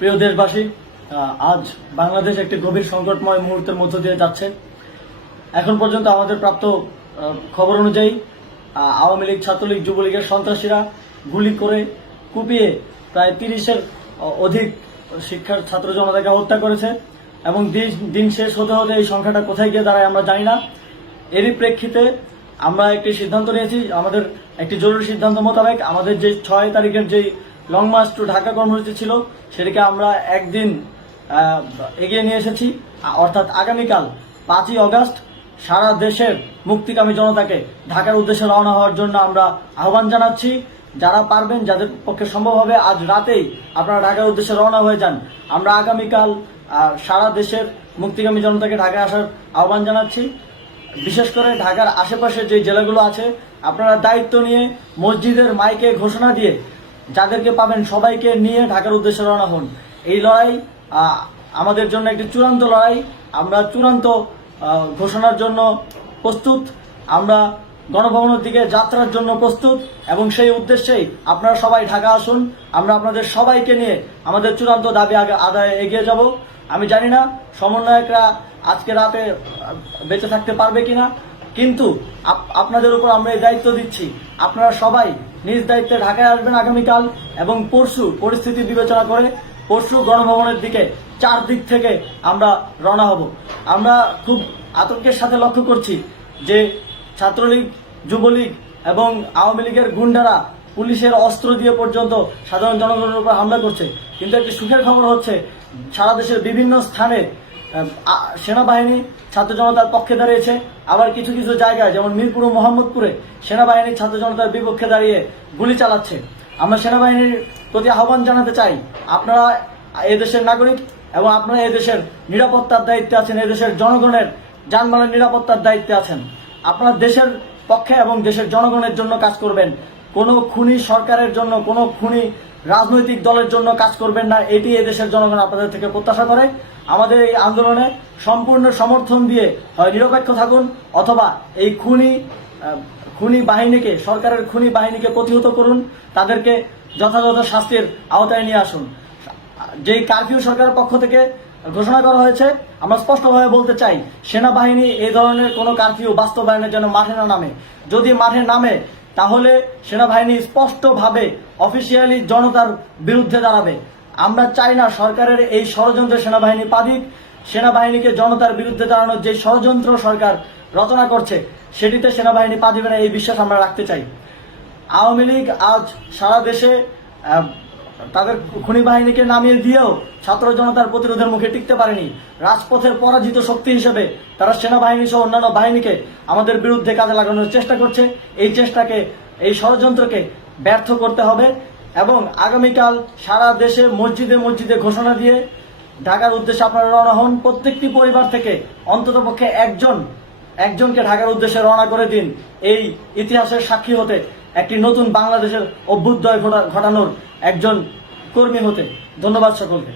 প্রিয় দেশবাসী, আজ বাংলাদেশ একটি গভীর সংকটময় মুহূর্তের মধ্য দিয়ে যাচ্ছে। এখন পর্যন্ত আমাদের প্রাপ্ত খবর অনুযায়ী আওয়ামী লীগ, ছাত্রলীগ, যুবলীগের সন্ত্রাসীরা গুলি করে কুপিয়ে প্রায় 30-এর অধিক শিক্ষার ছাত্র জনতাকে হত্যা করেছে এবং দিন শেষ হতে হতে এই সংখ্যাটা কোথায় গিয়ে দাঁড়ায় আমরা জানি না। এরই প্রেক্ষিতে আমরা একটি সিদ্ধান্ত নিয়েছি। আমাদের একটি জরুরি সিদ্ধান্ত মোতাবেক আমাদের যে 6 তারিখের যে লং মার্চ টু ঢাকা কর্মসূচি ছিল সেটিকে আমরা একদিন এগিয়ে নিয়ে এসেছি, অর্থাৎ আগামীকাল 5ই অগস্ট সারা দেশের মুক্তিকামী জনতাকে ঢাকার উদ্দেশ্যে রওনা হওয়ার জন্য আমরা আহ্বান জানাচ্ছি। যারা পারবেন, যাদের পক্ষে সম্ভব হবে, আজ রাতেই আপনারা ঢাকার উদ্দেশ্যে রওনা হয়ে যান। আমরা আগামীকাল সারা দেশের মুক্তিকামী জনতাকে ঢাকায় আসার আহ্বান জানাচ্ছি। বিশেষ করে ঢাকার আশেপাশের যে জেলাগুলো আছে, আপনারা দায়িত্ব নিয়ে মসজিদের মাইকে ঘোষণা দিয়ে যাদেরকে পাবেন সবাইকে নিয়ে ঢাকার উদ্দেশ্যে রওনা হন। এই লড়াই আমাদের জন্য একটি চূড়ান্ত লড়াই। আমরা চূড়ান্ত ঘোষণার জন্য প্রস্তুত, আমরা গণভবনের দিকে যাত্রার জন্য প্রস্তুত এবং সেই উদ্দেশ্যেই আপনারা সবাই ঢাকা আসুন। আমরা আপনাদের সবাইকে নিয়ে আমাদের চূড়ান্ত দাবি আদায়ে এগিয়ে যাব। আমি জানি না সমন্বয়করা আজকে রাতে বেঁচে থাকতে পারবে কিনা, কিন্তু আপনাদের উপর আমরা এই দায়িত্ব দিচ্ছি। আপনারা সবাই নিজ দায়িত্বে ঢাকায় আসবেন আগামীকাল এবং পরশু পরিস্থিতি বিবেচনা করে পরশু গণভবনের দিকে 4 দিক থেকে আমরা রওনা হব। আমরা খুব আতঙ্কের সাথে লক্ষ্য করছি যে ছাত্রলীগ, যুবলীগ এবং আওয়ামী লীগের গুন্ডারা পুলিশের অস্ত্র দিয়ে পর্যন্ত সাধারণ জনগণের উপর হামলা করছে। কিন্তু একটি সুখের খবর হচ্ছে, সারা দেশের বিভিন্ন স্থানে সেনাবাহিনী ছাত্র জনতার পক্ষে দাঁড়িয়েছে। আবার কিছু কিছু জায়গায় যেমন মিরপুর ও মোহাম্মদপুরে সেনাবাহিনী ছাত্র জনতার বিপক্ষে দাঁড়িয়ে গুলি চালাচ্ছে। আমরা সেনাবাহিনীর প্রতি আহ্বান জানাতে চাই, আপনারা এদেশের নাগরিক এবং আপনারা এদেশের নিরাপত্তার দায়িত্বে আছেন, এদেশের জনগণের যানবাহনের নিরাপত্তার দায়িত্বে আছেন। আপনারা দেশের পক্ষে এবং দেশের জনগণের জন্য কাজ করবেন। কোনো খুনি সরকারের জন্য, কোনো খুনি রাজনৈতিক দলের জন্য কাজ করবেন না। এটি এদেশের জনগণ আপনাদের থেকে প্রত্যাশা করে। আমাদের এই আন্দোলনে সম্পূর্ণ সমর্থন দিয়ে হয় নিরপেক্ষ থাকুন, অথবা এই খুনি বাহিনীকে, সরকারের খুনি বাহিনীকে প্রতিহত করুন, তাদেরকে যথাযথ শাস্তির আওতায় নিয়ে আসুন। যেই কারফিউ সরকারের পক্ষ থেকে ঘোষণা করা হয়েছে, আমরা স্পষ্টভাবে বলতে চাই, সেনাবাহিনী এই ধরনের কোনো কারফিউ বাস্তবায়নের জন্য মাঠে না নামে। যদি মাঠে নামে তাহলে সেনাবাহিনী স্পষ্টভাবে অফিসিয়ালি জনতার বিরুদ্ধে দাঁড়াবে। আমরা চাই না সরকারের এই ষড়যন্ত্রে সেনাবাহিনী পা দিক। সেনাবাহিনীকে জনতার বিরুদ্ধে দাঁড়ানোর যে ষড়যন্ত্র সরকার রচনা করছে সেটিতে সেনাবাহিনী পা দিবে না, এই বিশ্বাস আমরা রাখতে চাই। আওয়ামী লীগ আজ সারা দেশে তাদের খুনি বাহিনীকে নামিয়ে দিয়েও ছাত্র জনতার প্রতিরোধের মুখে টিকতে পারেনি। রাজপথের পরাজিত শক্তি হিসেবে তারা সেনাবাহিনী সহ অন্যান্য বাহিনীকে আমাদের বিরুদ্ধে কাজে লাগানোর চেষ্টা করছে। এই চেষ্টাকে, এই ষড়যন্ত্রকে ব্যর্থ করতে হবে এবং আগামীকাল সারা দেশে মসজিদে মসজিদে ঘোষণা দিয়ে ঢাকার উদ্দেশ্যে আপনারা রওনা হন। প্রত্যেকটি পরিবার থেকে অন্ততপক্ষে একজনকে ঢাকার উদ্দেশ্যে রওনা করে দিন, এই ইতিহাসের সাক্ষী হতে, একটি নতুন বাংলাদেশের অভ্যুদয় ঘটানোর একজন কর্মী হতে। ধন্যবাদ সকলকে।